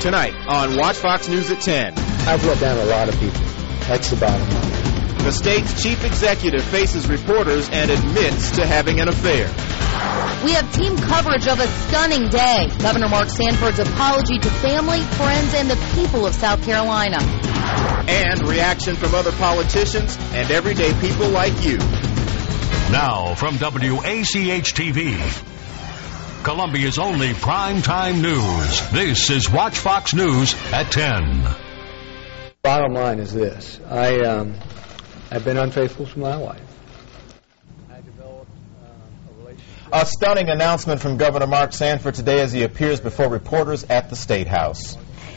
Tonight on Watch Fox News at 10. I've let down a lot of people. That's the bottom line. The state's chief executive faces reporters and admits to having an affair. We have team coverage of a stunning day. Governor Mark Sanford's apology to family, friends, and the people of South Carolina. And reaction from other politicians and everyday people like you. Now from WACH-TV, Columbia's only primetime news. This is Watch Fox News at 10. Bottom line is this. I've been unfaithful to my wife. I developed a relationship. A stunning announcement from Governor Mark Sanford today as he appears before reporters at the State House.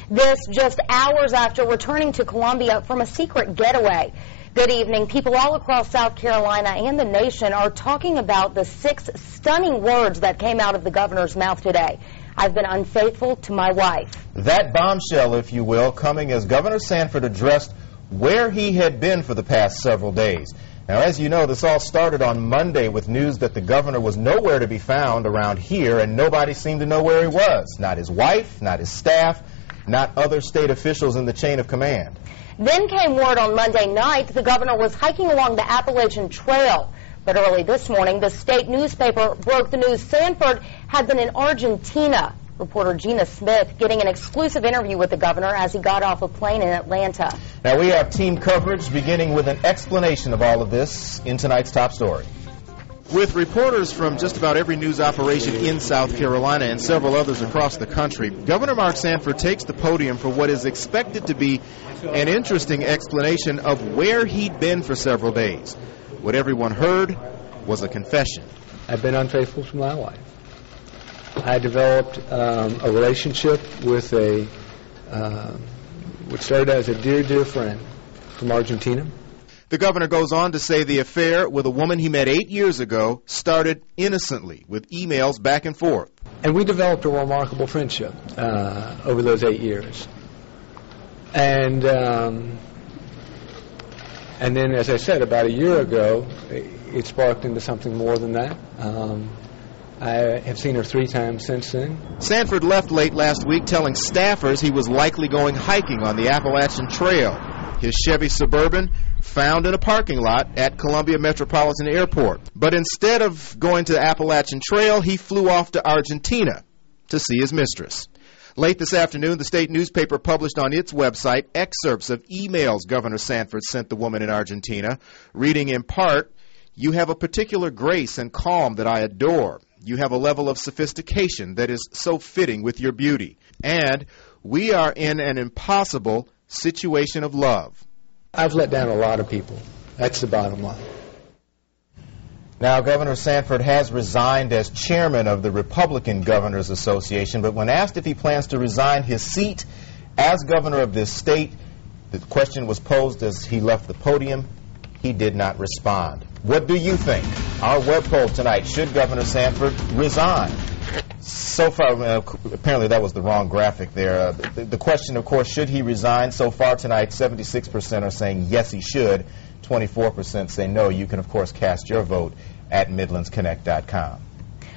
This just hours after returning to Columbia from a secret getaway. Good evening. People all across South Carolina and the nation are talking about the 6 stunning words that came out of the governor's mouth today. I've been unfaithful to my wife. That bombshell, if you will, coming as Governor Sanford addressed where he had been for the past several days. Now, as you know, this all started on Monday with news that the governor was nowhere to be found around here, and nobody seemed to know where he was. Not his wife, not his staff, not other state officials in the chain of command. Then came word on Monday night the governor was hiking along the Appalachian Trail. But early this morning, the state newspaper broke the news Sanford had been in Argentina. Reporter Gina Smith getting an exclusive interview with the governor as he got off a plane in Atlanta. Now, we have team coverage beginning with an explanation of all of this in tonight's top story. With reporters from just about every news operation in South Carolina and several others across the country, Governor Mark Sanford takes the podium for what is expected to be an interesting explanation of where he'd been for several days. What everyone heard was a confession. I've been unfaithful to my wife. I developed a relationship with which started as a dear, dear friend from Argentina. The governor goes on to say the affair with a woman he met 8 years ago started innocently with emails back and forth. And we developed a remarkable friendship over those 8 years. And then, as I said, about a year ago, it sparked into something more than that. I have seen her 3 times since then. Sanford left late last week telling staffers he was likely going hiking on the Appalachian Trail. His Chevy Suburban found in a parking lot at Columbia Metropolitan Airport. But instead of going to the Appalachian Trail, he flew off to Argentina to see his mistress. Late this afternoon, the state newspaper published on its website excerpts of emails Governor Sanford sent the woman in Argentina, reading in part, "You have a particular grace and calm that I adore. You have a level of sophistication that is so fitting with your beauty. And we are in an impossible situation of love." I've let down a lot of people. That's the bottom line. Now, Governor Sanford has resigned as chairman of the Republican Governors Association, but when asked if he plans to resign his seat as governor of this state, the question was posed as he left the podium. He did not respond. What do you think? Our web poll tonight, should Governor Sanford resign? So far, apparently that was the wrong graphic there. The question, of course, should he resign? So far tonight, 76% are saying yes, he should. 24% say no. You can, of course, cast your vote at MidlandsConnect.com.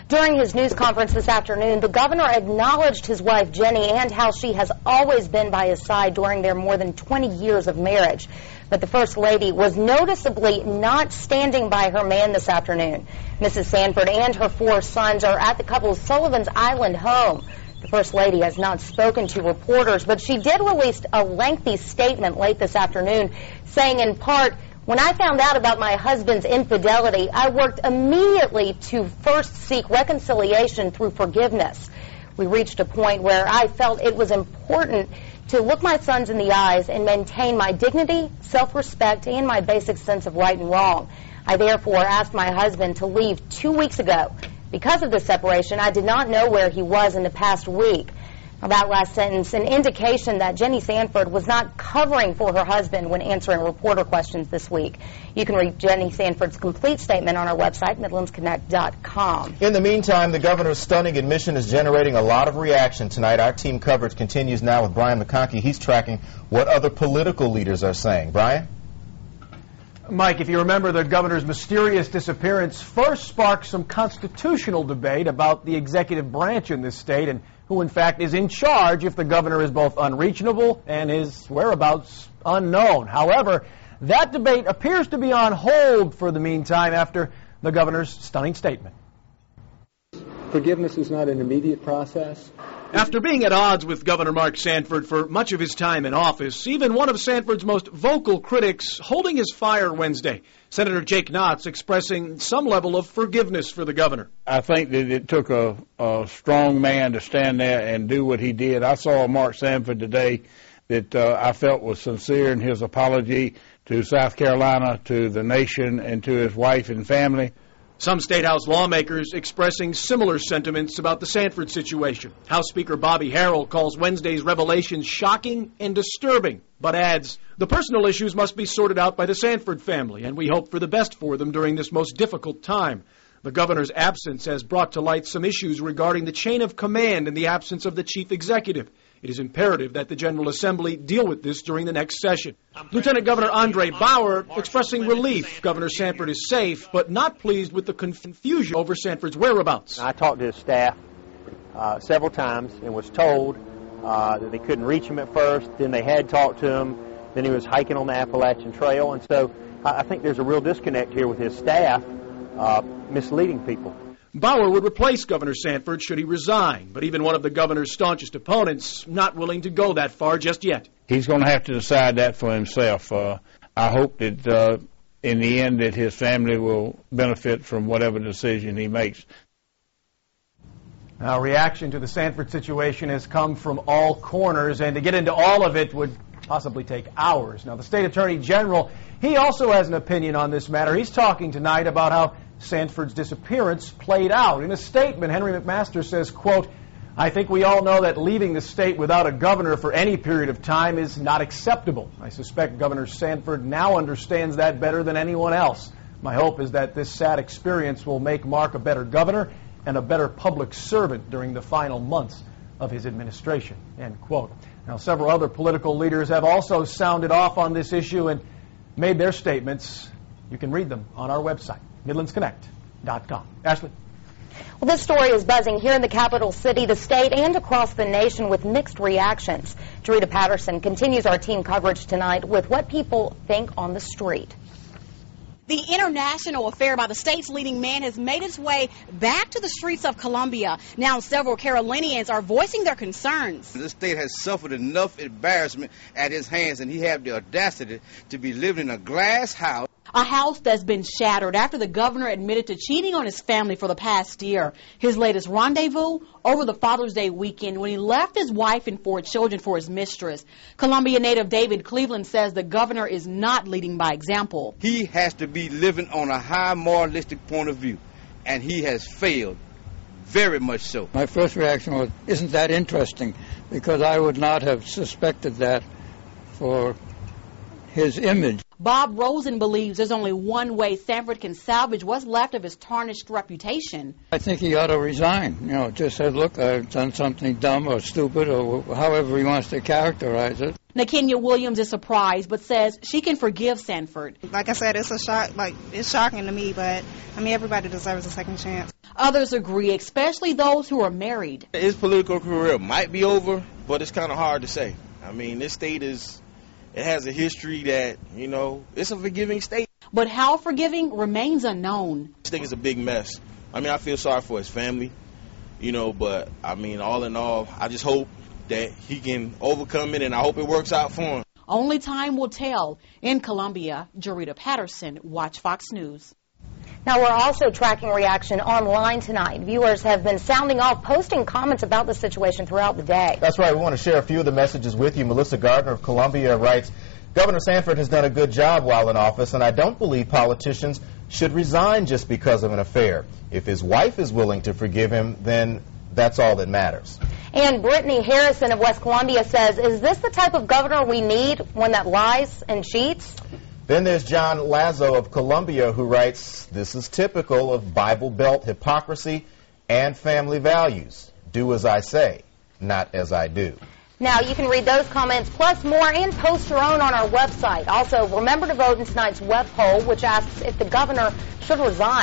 During his news conference this afternoon, the governor acknowledged his wife, Jenny, and how she has always been by his side during their more than 20 years of marriage. But the First Lady was noticeably not standing by her man this afternoon. Mrs. Sanford and her 4 sons are at the couple's Sullivan's Island home. The First Lady has not spoken to reporters, but she did release a lengthy statement late this afternoon, saying in part, "When I found out about my husband's infidelity, I worked immediately to first seek reconciliation through forgiveness. We reached a point where I felt it was important to look my sons in the eyes and maintain my dignity, self-respect, and my basic sense of right and wrong. I therefore asked my husband to leave 2 weeks ago. Because of this separation, I did not know where he was in the past week." Now, that last sentence, an indication that Jenny Sanford was not covering for her husband when answering reporter questions this week. You can read Jenny Sanford's complete statement on our website, MidlandsConnect.com. In the meantime, the governor's stunning admission is generating a lot of reaction tonight. Our team coverage continues now with Brian McConkey. He's tracking what other political leaders are saying. Brian? Mike, if you remember, the governor's mysterious disappearance first sparked some constitutional debate about the executive branch in this state and who, in fact, is in charge if the governor is both unreachable and his whereabouts unknown. However, that debate appears to be on hold for the meantime after the governor's stunning statement. Forgiveness is not an immediate process. After being at odds with Governor Mark Sanford for much of his time in office, even one of Sanford's most vocal critics holding his fire Wednesday, Senator Jake Knotts expressing some level of forgiveness for the governor. I think that it took a strong man to stand there and do what he did. I saw Mark Sanford today that I felt was sincere in his apology to South Carolina, to the nation, and to his wife and family. Some State House lawmakers expressing similar sentiments about the Sanford situation. House Speaker Bobby Harrell calls Wednesday's revelations shocking and disturbing, but adds, the personal issues must be sorted out by the Sanford family, and we hope for the best for them during this most difficult time. The governor's absence has brought to light some issues regarding the chain of command in the absence of the chief executive. It is imperative that the General Assembly deal with this during the next session. Lieutenant Governor Andre Bauer expressing relief Governor Sanford is safe, but not pleased with the confusion over Sanford's whereabouts. I talked to his staff several times and was told that they couldn't reach him at first. Then they had talked to him. Then he was hiking on the Appalachian Trail. And so I think there's a real disconnect here with his staff misleading people. Bauer would replace Governor Sanford should he resign, but even one of the governor's staunchest opponents not willing to go that far just yet. He's going to have to decide that for himself. I hope that in the end that his family will benefit from whatever decision he makes. Now, reaction to the Sanford situation has come from all corners, and to get into all of it would possibly take hours. Now, the State Attorney General, he also has an opinion on this matter. He's talking tonight about how Sanford's disappearance played out. In a statement, Henry McMaster says, quote, I think we all know that leaving the state without a governor for any period of time is not acceptable. I suspect Governor Sanford now understands that better than anyone else. My hope is that this sad experience will make Mark a better governor and a better public servant during the final months of his administration, end quote. Now, several other political leaders have also sounded off on this issue and made their statements. You can read them on our website, MidlandsConnect.com. Ashley. Well, this story is buzzing here in the capital city, the state, and across the nation with mixed reactions. Jarita Patterson continues our team coverage tonight with what people think on the street. The international affair by the state's leading man has made its way back to the streets of Columbia. Now several Carolinians are voicing their concerns. The state has suffered enough embarrassment at his hands, and he had the audacity to be living in a glass house. A house that's been shattered after the governor admitted to cheating on his family for the past year. His latest rendezvous over the Father's Day weekend when he left his wife and 4 children for his mistress. Columbia native David Cleveland says the governor is not leading by example. He has to be living on a high moralistic point of view, and he has failed, very much so. My first reaction was, isn't that interesting? Because I would not have suspected that for his image. Bob Rosen believes there's only one way Sanford can salvage what's left of his tarnished reputation. I think he ought to resign. You know, just say, look, I've done something dumb or stupid or however he wants to characterize it. Nakenya Williams is surprised but says she can forgive Sanford. Like I said, it's a shock. It's shocking to me, but I mean, everybody deserves a second chance. Others agree, especially those who are married. His political career might be over, but it's kind of hard to say. I mean, this state it has a history that, you know, it's a forgiving state. But how forgiving remains unknown. This thing is a big mess. I mean, I feel sorry for his family, you know, but, I mean, all in all, I just hope that he can overcome it, and I hope it works out for him. Only time will tell. In Columbia, Jarita Patterson, Watch Fox News. Now, we're also tracking reaction online tonight. Viewers have been sounding off, posting comments about the situation throughout the day. That's right. We want to share a few of the messages with you. Melissa Gardner of Columbia writes, Governor Sanford has done a good job while in office, and I don't believe politicians should resign just because of an affair. If his wife is willing to forgive him, then that's all that matters. And Brittany Harrison of West Columbia says, is this the type of governor we need, one that lies and cheats? Then there's John Lazo of Columbia who writes, this is typical of Bible Belt hypocrisy and family values. Do as I say, not as I do. Now, you can read those comments plus more and post your own on our website. Also, remember to vote in tonight's web poll, which asks if the governor should resign.